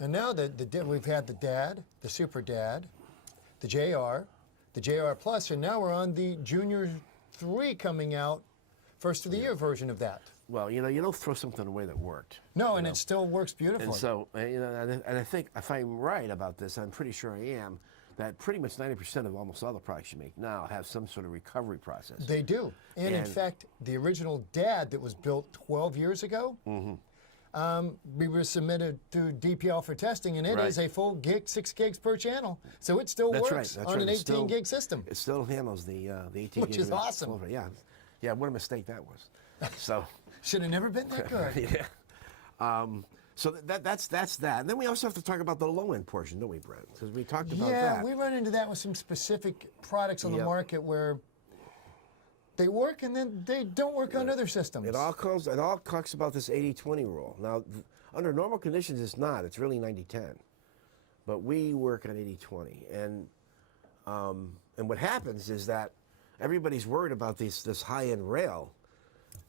And now we've had the DAD, the Super DAD, the JR Plus, and now we're on the Junior 3 coming out, first of the year version of that. Well, you don't throw something away that worked. No, and it still works beautifully. And so, and I think if I'm right about this, I'm pretty sure I am, that pretty much 90% of almost all the products you make now have some sort of recovery process. They do. And in fact, the original DAD that was built 12 years ago, we were submitted to DPL for testing, and it is a full 6 gigs per channel. So it still works on an 18 gig system. It still handles the 18 gig. Which is awesome. Yeah, what a mistake that was. So should have never been that good. Yeah. So that's that. And then we also have to talk about the low-end portion, don't we, Brent? Because we talked about that. Yeah, we run into that with some specific products on the market where they work and then they don't work on other systems. It all talks about this 80-20 rule. Now, under normal conditions, it's not. It's really 90-10. But we work on 80-20. And what happens is that everybody's worried about this high-end rail.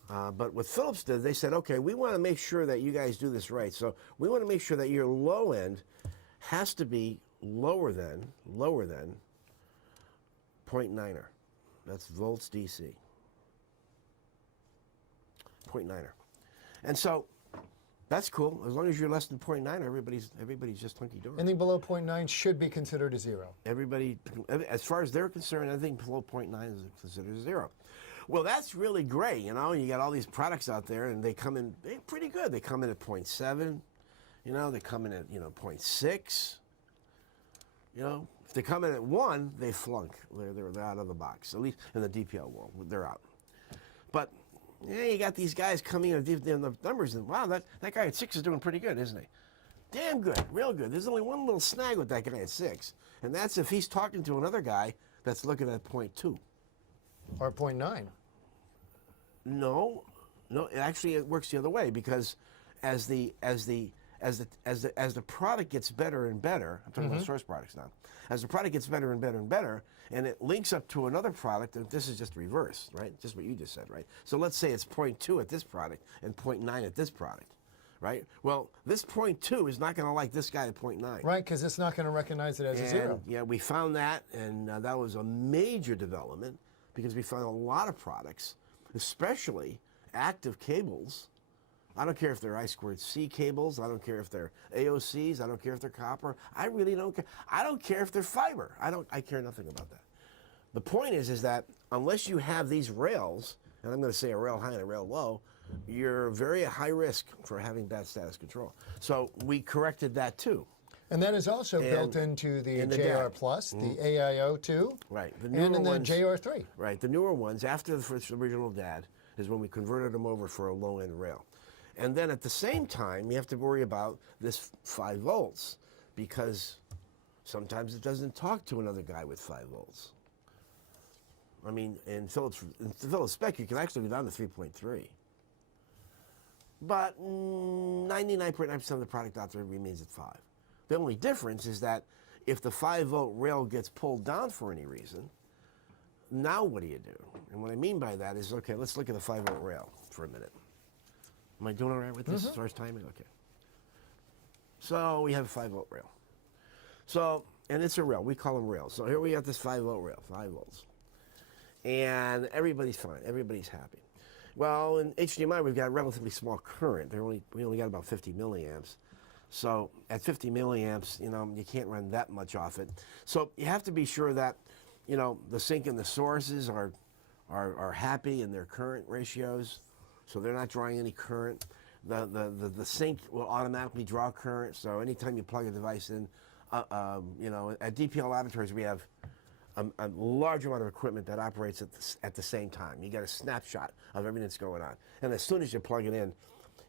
But what Philips did, they said, okay, we want to make sure that you guys do this right. So we want to make sure that your low end has to be lower than 0.9er. That's volts DC. 0.9er. And so that's cool. As long as you're less than 0.9, everybody's just hunky-dory. Anything below 0.9 should be considered a zero. Everybody, as far as they're concerned, anything below 0.9 is considered a zero. Well, that's really great, you got all these products out there, and they come in pretty good. They come in at 0.7, they come in at 0.6. If they come in at 1, they flunk. They're out of the box. At least in the DPL world, they're out. But you got these guys coming in the numbers, and wow, that guy at 6 is doing pretty good, isn't he? Damn good, real good. There's only one little snag with that guy at 6, and that's if he's talking to another guy that's looking at 0.2. Or 0.9. No, actually it works the other way, because as the product gets better and better, I'm talking about source products now. As the product gets better and better and better, and it links up to another product, and this is just reverse, right? Just what you just said, right? So let's say it's 0.2 at this product and 0.9 at this product, right? Well, this 0.2 is not going to like this guy at 0.9. Right, because it's not going to recognize it as a zero. Yeah, we found that, and that was a major development, because we found a lot of products, especially active cables. I don't care if they're I2C cables. I don't care if they're AOCs. I don't care if they're copper. I really don't care. I don't care if they're fiber. I care nothing about that. The point is that unless you have these rails, and I'm going to say a rail high and a rail low, you're very at high risk for having bad status control. So we corrected that too. And that is also built into the JR Plus, the AIO 2, right, and in the JR 3. Right, the newer ones, after the first original DAD, is when we converted them over for a low-end rail. And then at the same time, you have to worry about this 5 volts, because sometimes it doesn't talk to another guy with 5 volts. I mean, in Philips spec, you can actually go down to 3.3. But 99.9% of the product out there remains at 5. The only difference is that if the 5-volt rail gets pulled down for any reason, now what do you do? And what I mean by that is, okay, let's look at the 5-volt rail for a minute. Am I doing all right with this as far as timing? Okay. So we have a 5-volt rail. So, and it's a rail. We call them rails. So here we got this 5-volt rail, 5 volts. And everybody's fine. Everybody's happy. Well, in HDMI, we've got a relatively small current. We only got about 50 milliamps. So at 50 milliamps, you can't run that much off it. So you have to be sure that, the sink and the sources are happy in their current ratios, so they're not drawing any current. The sink will automatically draw current, so anytime you plug a device in, at DPL Laboratories, we have a large amount of equipment that operates at the same time. You get a snapshot of everything that's going on. And as soon as you plug it in,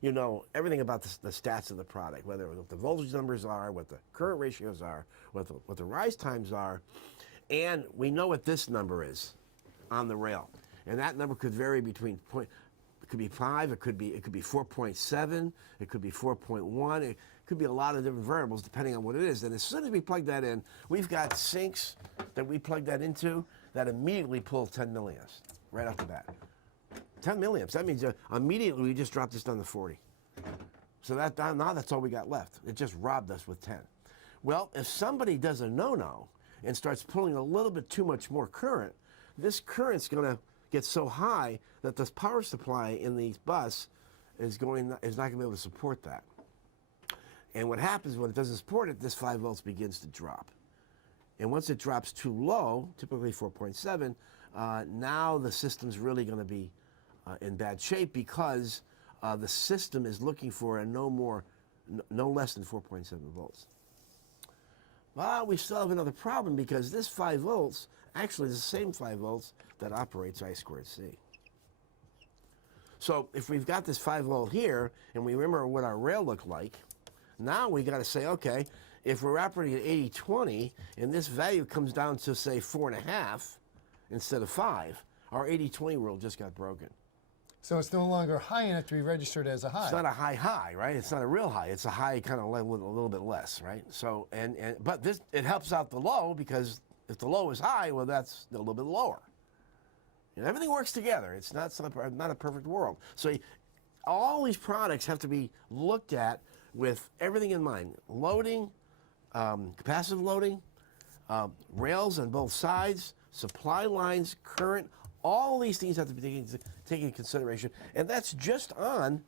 you know everything about the stats of the product, whether what the voltage numbers are, what the current ratios are, what the rise times are, and we know what this number is on the rail. And that number could vary between it could be 5, it could be 4.7, it could be 4.1, it could be a lot of different variables depending on what it is. And as soon as we plug that in, we've got sinks that we plug that into that immediately pull 10 milliamps right off the bat. 10 milliamps, that means immediately we just drop this down to 40. So now that's all we got left. It just robbed us with 10. Well, if somebody does a no-no and starts pulling a little bit too much more current, this current's going to get so high that this power supply in the bus is not going to be able to support that. And what happens when it doesn't support it, this 5 volts begins to drop. And once it drops too low, typically 4.7, now the system's really going to be in bad shape because the system is looking for no less than 4.7 volts. Well, we still have another problem because this 5 volts actually is the same 5 volts that operates I squared C. So if we've got this 5 volt here, and we remember what our rail looked like, now we got to say, okay, if we're operating at 80/20 and this value comes down to say 4.5 instead of 5, our 80/20 rule just got broken. So it's no longer high enough to be registered as a high. It's not a high, right? It's not a real high. It's a high kind of with a little bit less, right? So but it helps out the low because if the low is high, well, that's a little bit lower. And everything works together. It's not a perfect world. So all these products have to be looked at with everything in mind: loading, capacitive loading, rails on both sides, supply lines, current. All these things have to be taken into consideration, and that's just on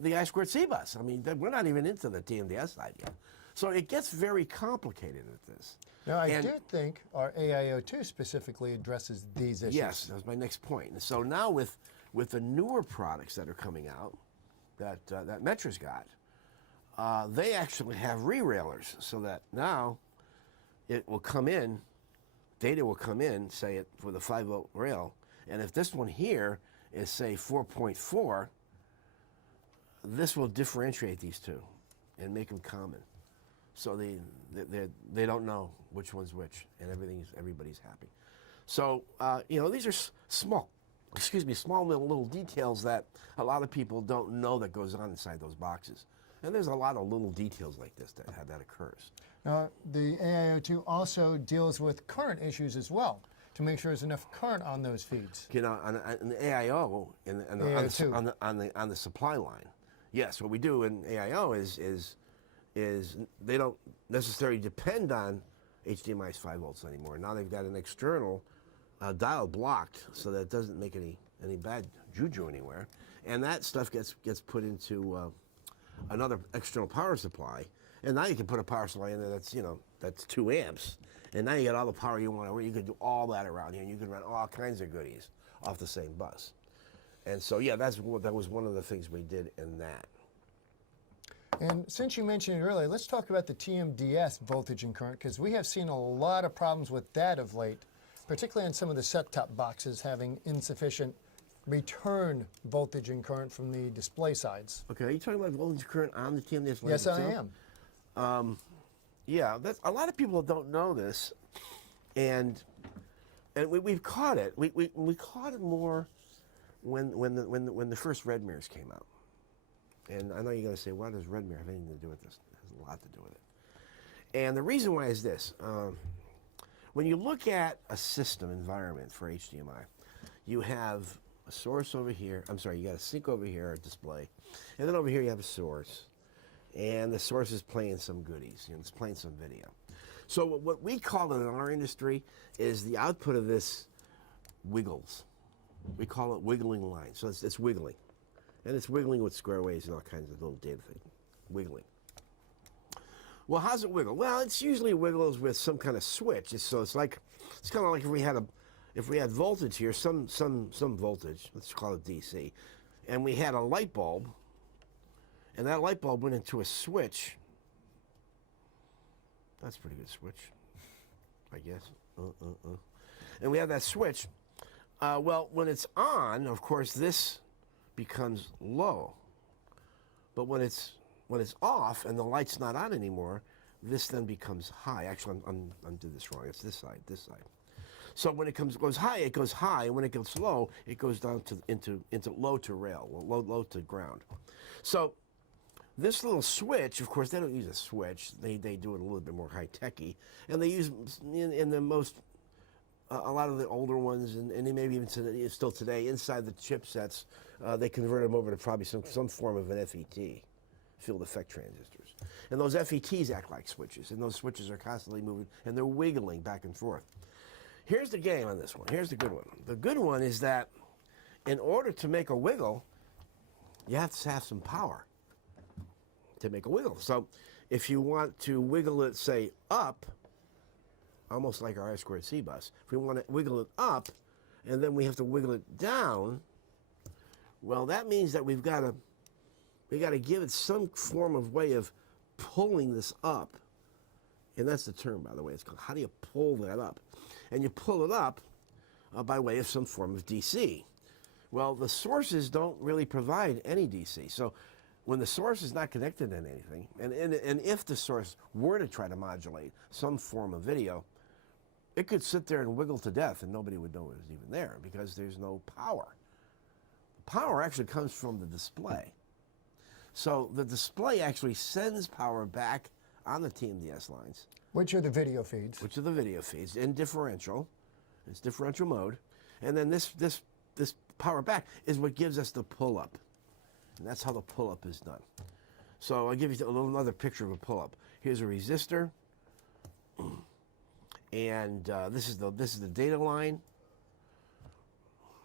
the I squared C bus. I mean, we're not even into the TMDS side yet. So it gets very complicated at this. Now, I do think our AIO2 specifically addresses these issues. Yes, that was my next point. So now with the newer products that are coming out that Metra's got, they actually have re-railers, so that now it will come in, data will come in, say it for the 5 volt rail, and if this one here is say 4.4, this will differentiate these two and make them common. So they don't know which one's which, and everybody's happy. So these are small little details that a lot of people don't know that goes on inside those boxes. And there's a lot of little details like this that occurs. Now, the AIO2 also deals with current issues as well, to make sure there's enough current on those feeds. On the AIO, on the supply line, yes, what we do in AIO is they don't necessarily depend on HDMI's 5 volts anymore. Now they've got an external dial blocked so that it doesn't make any bad juju anywhere, and that stuff gets put into another external power supply, and now you can put a power supply in there that's 2 amps, and now you get all the power you want. You can do all that around here, and you can run all kinds of goodies off the same bus. And so yeah, that was one of the things we did in that. And since you mentioned it earlier, let's talk about the TMDS voltage and current, because we have seen a lot of problems with that of late, particularly on some of the set-top boxes having insufficient return voltage and current from the display sides. Okay, are you talking about voltage and current on the TMDS? Yes, I am. Yeah, a lot of people don't know this, and we've caught it. We caught it more when the first red mirrors came out. And I know you're going to say, why does red mirror have anything to do with this? It has a lot to do with it. And the reason why is this. When you look at a system environment for HDMI, you have a source over here. I'm sorry, you got a sink over here, a display. And then over here you have a source. And the source is playing some goodies. It's playing some video. So what we call it in our industry is the output of this wiggles. We call it wiggling line. So it's wiggling. And it's wiggling with square waves and all kinds of little data things. Wiggling. Well, how's it wiggle? Well, it's usually wiggles with some kind of switch. It's kind of like if we had voltage here, some voltage, let's call it DC, and we had a light bulb, and that light bulb went into a switch. That's a pretty good switch, I guess. And we have that switch. Well, when it's on, of course, this becomes low. But when it's off and the light's not on anymore, this then becomes high. Actually, I'm doing this wrong. It's this side. So when it goes high, it goes high. And when it goes low, it goes down into low to rail, low to ground. So this little switch, of course, they don't use a switch. They do it a little bit more high-techy. And they use, in the most, a lot of the older ones, and maybe even still today, inside the chipsets, they convert them over to probably some form of an FET. field effect transistors. And those FETs act like switches, and those switches are constantly moving, and they're wiggling back and forth. Here's the game on this one. Here's the good one. The good one is that in order to make a wiggle, you have to have some power to make a wiggle. So if you want to wiggle it, say, up, almost like our I2C bus, if we want to wiggle it up, and then we have to wiggle it down, well, that means that we got to give it some form of way of pulling this up. And that's the term, by the way. It's called, how do you pull that up? And you pull it up by way of some form of DC. Well, the sources don't really provide any DC. So when the source is not connected to anything, and if the source were to try to modulate some form of video, it could sit there and wiggle to death and nobody would know it was even there because there's no power. The power actually comes from the display. So the display actually sends power back on the TMDS lines. Which are the video feeds. Which are the video feeds in differential. It's differential mode. And then this power back is what gives us the pull-up. And that's how the pull-up is done. So I'll give you another picture of a pull-up. Here's a resistor. And this is the data line.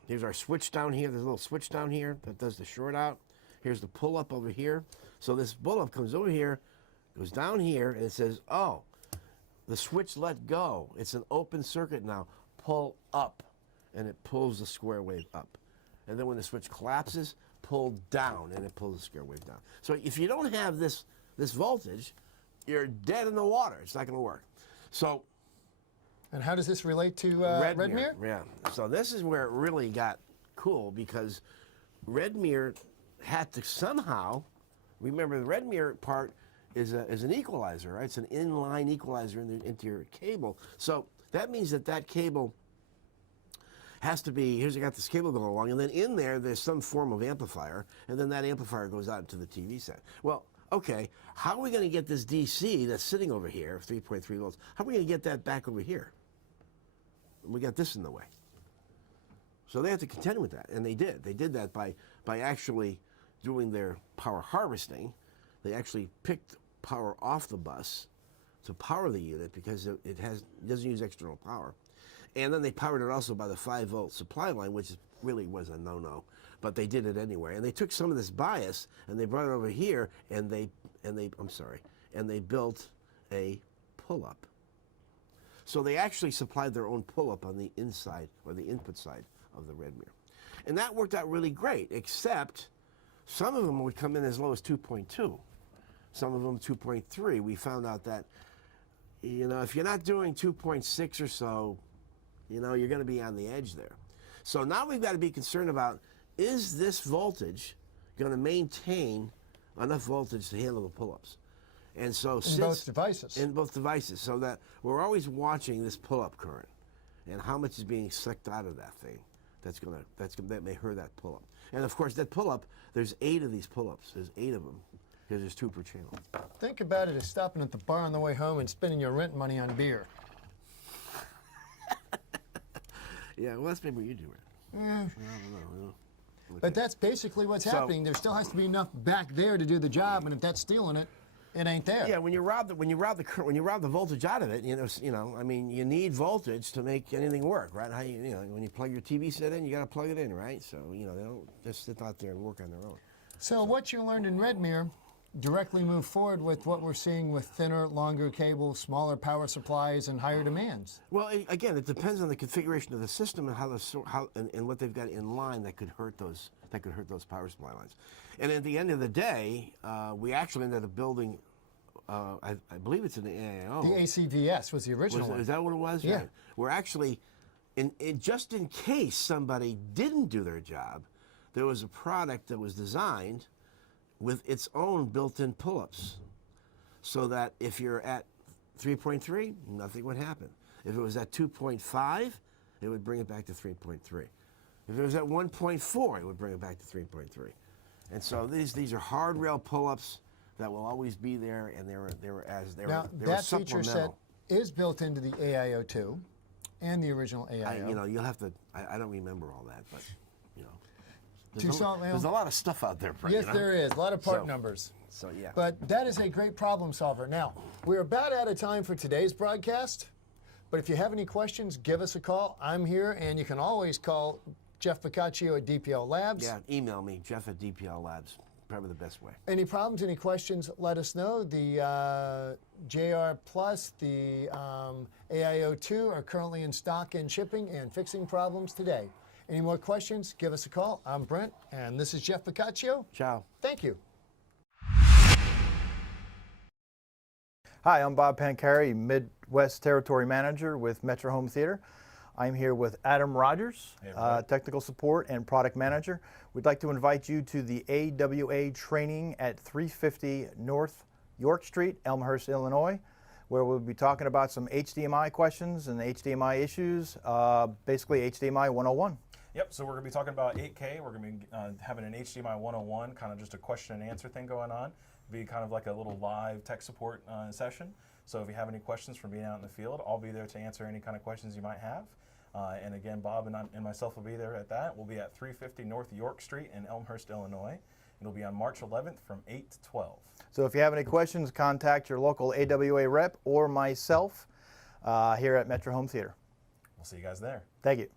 Here's our switch down here. There's a little switch down here that does the short out. Here's the pull-up over here. So this pull-up comes over here, goes down here, and it says, oh, the switch let go. It's an open circuit now. Pull up, and it pulls the square wave up. And then when the switch collapses, pull down, and it pulls the square wave down. So if you don't have this voltage, you're dead in the water. It's not going to work. So. And how does this relate to Redmere? Yeah. So this is where it really got cool because Redmere had to somehow, remember the Redmere part is an equalizer, right? It's an inline equalizer into your cable. So that means that cable has to be, here's you got this cable going along, and then in there's some form of amplifier, and then that amplifier goes out into the TV set. Well, okay, how are we going to get this DC that's sitting over here, 3.3 volts, how are we going to get that back over here? We got this in the way. So they had to contend with that, and they did. They did that by actually doing their power harvesting. They actually picked power off the bus to power the unit because it doesn't use external power. And then they powered it also by the 5-volt supply line, which really was a no-no, but they did it anyway. And they took some of this bias and they brought it over here, and they built a pull-up. So they actually supplied their own pull-up on the inside or the input side of the Redmere. And that worked out really great, except some of them would come in as low as 2.2. Some of them 2.3. We found out that, if you're not doing 2.6 or so, you're going to be on the edge there. So now we've got to be concerned about, is this voltage going to maintain enough voltage to handle the pull-ups? And so in both devices. In both devices, so that we're always watching this pull-up current and how much is being sucked out of that thing. That may hurt that pull-up. And of course, that pull-up, there's 8 of these pull-ups. There's 8 of them because there's 2 per channel. Think about it as stopping at the bar on the way home and spending your rent money on beer. Yeah, well, that's maybe what you do, right? I don't know. Okay. But that's basically what's happening. There still has to be enough back there to do the job, and if that's stealing it, it ain't there. Yeah, when you rob the voltage out of it, I mean, you need voltage to make anything work, right? When you plug your TV set in, you got to plug it in, right? So they don't just sit out there and work on their own. So what you learned in Redmere directly move forward with what we're seeing with thinner, longer cables, smaller power supplies, and higher demands. Well, again, it depends on the configuration of the system and how what they've got in line that could hurt those power supply lines. And at the end of the day, we actually ended up building. I believe it's in the AIO. The ACVS was the original one. Is that what it was? Yeah. Right. We're actually, just in case somebody didn't do their job, there was a product that was designed with its own built-in pull-ups, so that if you're at 3.3, nothing would happen. If it was at 2.5, it would bring it back to 3.3. If it was at 1.4, it would bring it back to 3.3. And so these are hard rail pull-ups that will always be there, and they were that feature set is built into the AIO2 and the original AIO. You'll have to. I don't remember all that, but There's a lot of stuff out there, Brent. Yes, you know? there is. A lot of part numbers. So, yeah. But that is a great problem solver. Now, we're about out of time for today's broadcast. But if you have any questions, give us a call. I'm here, and you can always call Jeff Boccaccio at DPL Labs. Yeah, email me, Jeff at DPL Labs. Probably the best way. Any problems, any questions, let us know. The JR Plus, the AIO2 are currently in stock and shipping and fixing problems today. Any more questions, give us a call. I'm Brent, and this is Jeff Boccaccio. Ciao. Thank you. Hi, I'm Bob Pancari, Midwest Territory Manager with Metra Home Theatre. I'm here with Adam Rogers, Technical Support and Product Manager. We'd like to invite you to the AWA training at 350 North York Street, Elmhurst, Illinois, where we'll be talking about some HDMI questions and HDMI issues, basically HDMI 101. Yep, so we're going to be talking about 8K. We're going to be having an HDMI 101, kind of just a question and answer thing going on. Be kind of like a little live tech support session. So if you have any questions from being out in the field, I'll be there to answer any kind of questions you might have. And again, Bob and myself will be there at that. We'll be at 350 North York Street in Elmhurst, Illinois. It'll be on March 11th from 8 to 12. So if you have any questions, contact your local AWA rep or myself here at Metra Home Theatre. We'll see you guys there. Thank you.